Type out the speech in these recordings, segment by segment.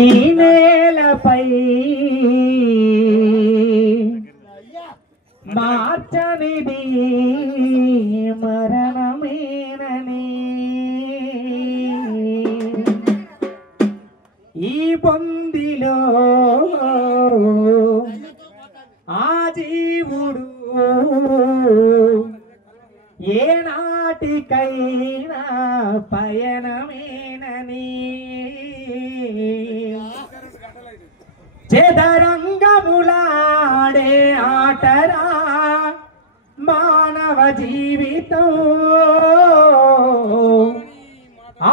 ఈ నేలపై మార్చనిది మరణమేనని ఈ పొందిలో ఆ జీవుడు ఏనాటికైనా పయనమేనని చదరంగములాడే ఆటరా మానవ జీవితం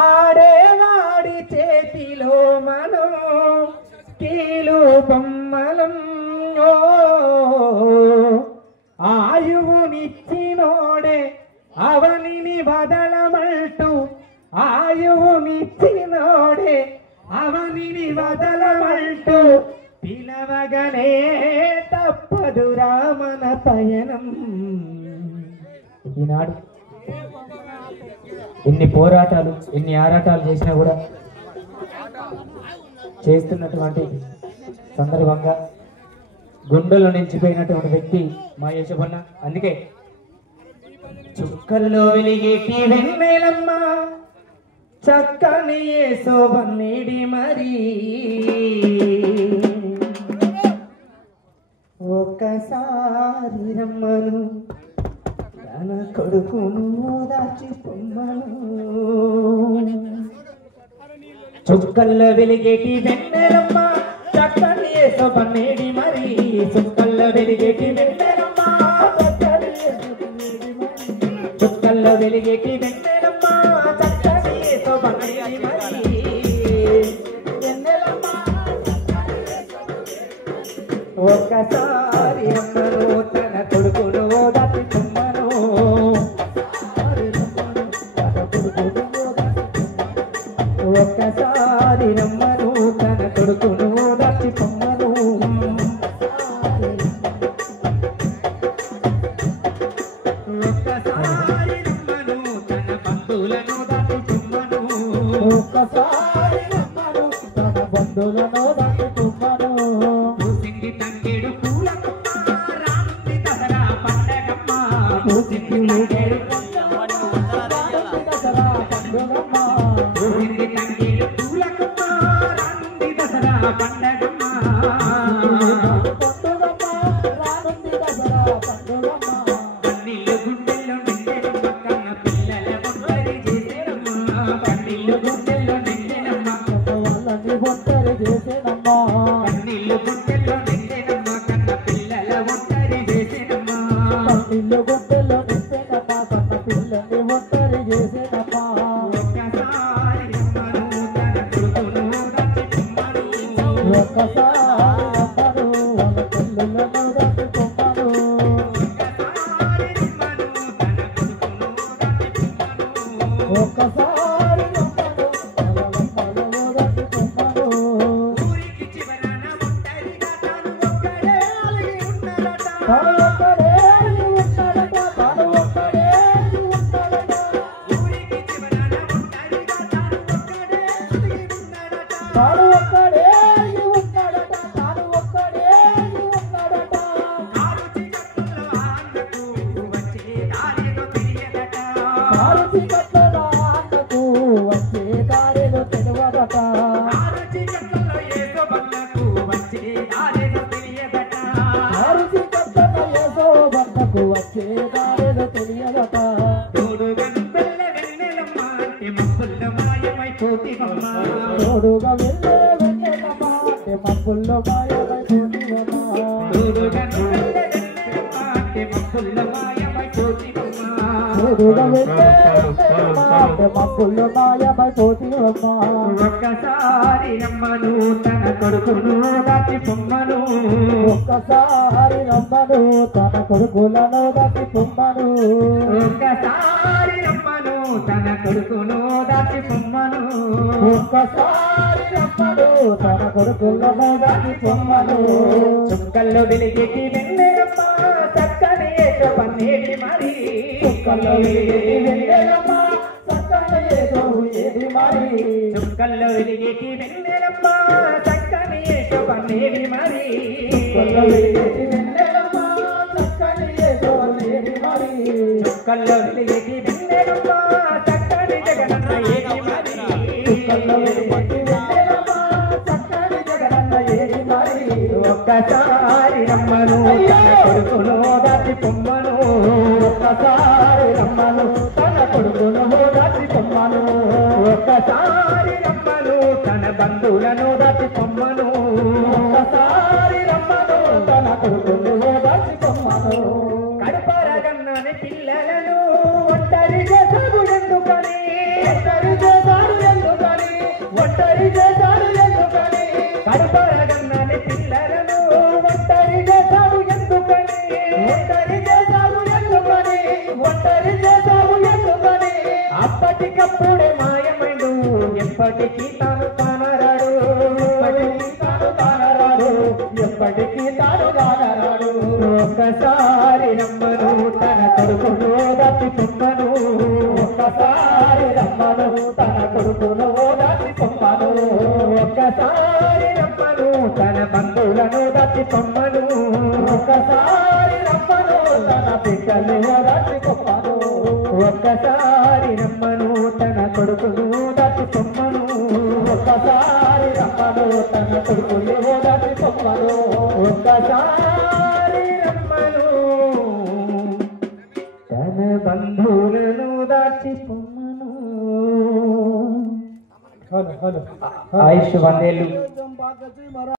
ఆడేవాడి చేతిలో మనం కీలు బొమ్మలం ఆయువునిచ్చినోడే అవనిని వదలమంటూ ఆయువునిచ్చినోడే అవనిని వదలమంటూ పిలవగనే తప్పదురా మన పయనం. ఈనాడు ఎన్ని పోరాటాలు ఎన్ని ఆరాటాలు చేసినా కూడా చేస్తున్నటువంటి సందర్భంగా గుండెలో నిలిచిపోయినటువంటి వ్యక్తి మా యశోబన్న. అందుకే చుక్కల్లో వెలిగేటి వెన్నెలమ్మ చక్కని యశోబన్నేడి మరి ఒక్కసారి రమ్మను తన కొడుకును దాచి పొమ్మను. చుక్కల్లో వెలిగేటి వెన్నెలమ్మ చక్కని యశోబన్నేడి మరి చుక్కల్లో వెలిగేటి వెన్నెలమ్మ చుక్కల్లో వెలిగేటి వెన్నెలమ్మ చక్కని యశోబన్నేడి మరి వెన్నెలమ్మ ఒక్కసారి అమ్మను తన కొడుకును దాచి పొమ్మను. ఒక్కసారి రమ్మను తన కొడుకును దాచి పొమ్మను. ఒక్కసారి రమ్మను తన బంధువులను దాచి పొమ్మను. ఒక్కసారి రమ్మను తన బంధువులను దాచి పొమ్మను. పూసింది తంగేడు పూలకమ్మ రానుంది దసరా పండగమ్మ. పూసింది తంగేడు దసరా పండుగమ్మ. పూసింది తంగేడు పూలకమ్మ రానుంది దసరా పండగమ్మ. కన్నీళ్ళు గుండెల్లో నిండెనమ్మ కన్న పిల్లల ఒంటరి చేసేనమ్మ. కన్నీళ్ళు గుండెల్లో నిండెనమ్మ వాళ్ళని ఒంటరి చేసేనమ్మ. కన్నీళ్ళు గుండెల్లో నిండెనమ్మ కన్న పిల్లల ఒంటరి చేసేనమ్మ. కన్నీళ్ళు గుండెల్లో నిండెనమ్మ కన్న పిల్లల్ని ఒంటరి చేసేనమ్మ. ఒక్కసారి రమ్మను తన కొడుకును దాచి పొమ్మను. ఒక్కసారి రమ్మను వాళ్ళ పిల్లలను దాచి పొమ్మను. ఒక్కసారి రమ్మను తన కొడుకును దాచి పొమ్మను. ఒక్కసారి రమ్మను వాళ్ళ పిల్లలను దాచి పొమ్మను. ఊరికి చివరన ఒంటరిగా తాను ఒక్కడే అలిగి ఉన్నాడట. తాను ఒక్కడే అలిగి ఉన్నాడట. తాను ఒక్కడే అలిగి ఉన్నాడట. ఊరికి చివరన ఒంటరిగా తాను ఒక్కడే అలిగి ఉన్నాడట. తాను ఒక్కడే అలిగి ఉన్నాడట. తాను ఒక్కడే అలిగి ఉన్నాడట. కారు చీకట్లో ఆండకు వచ్చే దారిలో తెలియదట. కారు చీకట్లో ఆండకు వచ్చే దారిలో తెలియదట. కారు చీకట్లో యశోబన్నకు వచ్చే దారిలో తెలియదట. కారు చీకట్లో యశోబన్నకు వచ్చే దారిలో తెలియదట. తోడుగా వెళ్ళే వెన్నెలమ్మ అంటే మబ్బుల్లో మాయమైపోతివమ్మ. తోడుగా వెళ్ళే వెన్నెలమ్మ అంటే మబ్బుల్లో మాయమైపోతివమ్మ. తోడుగా వెళ్ళే వెన్నెలమ్మ అంటే మబ్బుల్లో మాయమైపోతివమ్మ. తోడుగా వెళ్ళే వెన్నెలమ్మ అంటే మబ్బుల్లో మాయమైపోతివమ్మ. ఒక్కసారి రమ్మను తన కొడుకును దాచి పొమ్మను. ఒక్కసారి రమ్మను తన కొడుకులను దాచి పొమ్మను. ఒక్కసారి రమ్మను తన కొడుకును దాచి పొమ్మను. ఒక్కసారి రమ్మను తన కొడుకులను దాచి పొమ్మను. చుక్కల్లో వెలిగేటి వెన్నెలమ్మ చక్కని యశోబన్నేడి మరి. చుక్కల్లో వెలిగేటి వెన్నెలమ్మ చక్కని యశోబన్నేడి ఏది మరి చుక్కల్లో వెలిగేటి వెన్నెలమ్మ చక్కని యశోవనేది మరి చుక్కల్లో వెలిగేటి వెన్నెలమ్మ చక్కని యశోవనేది మరి చుక్కల్లో వెలిగేటి వెన్నెలమ్మ చక్కని జగనన్న ఏది మరి చుక్కల్లో వెలిగేటి వెన్నెలమ్మ చక్కని జగనన్న ఏది మరి ఒక్కసారి రమ్మను తన కొడుకును దాచి పొమ్మను ఒక్కసారి రమ్మను తన కొడుకును దాచి పొమ్మను ఒక్కసారి రమ్మను తన బంధువులను దాచి పొమ్మను ఒక్కసారి రమ్మను తన కొడుకును దాచి పొమ్మను కడపరగన్నని పిల్లలను ఒంటరి చేశాడు ఎందుకని ఒంటరి చేశాడు ఎందుకని ఒంటరి చేశాడు ఎందుకని కడపరగన్నని పిల్లలను ఒంటరి చేశాడు ఎందుకని ఒంటరి చేశాడు ఎందుకని ఒంటరి చేశాడు ఎందుకని అప్పటికప్పుడే మాయమైండు ఎప్పటికీ తాను కానరాడు ఎప్పటికీ తాను కానరాడు ఎప్పటికీ తాను కానరాడు ఒక్కసారి రమ్మను తన కొడుకును దాచి పొమ్మను ఒక్కసారి రమ్మను తన కొడుకును దాచి పొమ్మను ఒక్కసారి రమ్మను తన బంధువులను దాచి పొమ్మను ఒక్కసారి రమ్మను తన బిడ్డలు దాచి పొమ్మను ఒక్కసారి రమ్మను తన కొడుకును దాచి పొమ్మను ఒక్కసారి రమ్మను తన కొడుకును దాచి పొమ్మను ఒక్కసారి రమ్మను తన బంధువులను దాచి పొమ్మను హలో హలో ఆయుష్ 100 ఏళ్ళు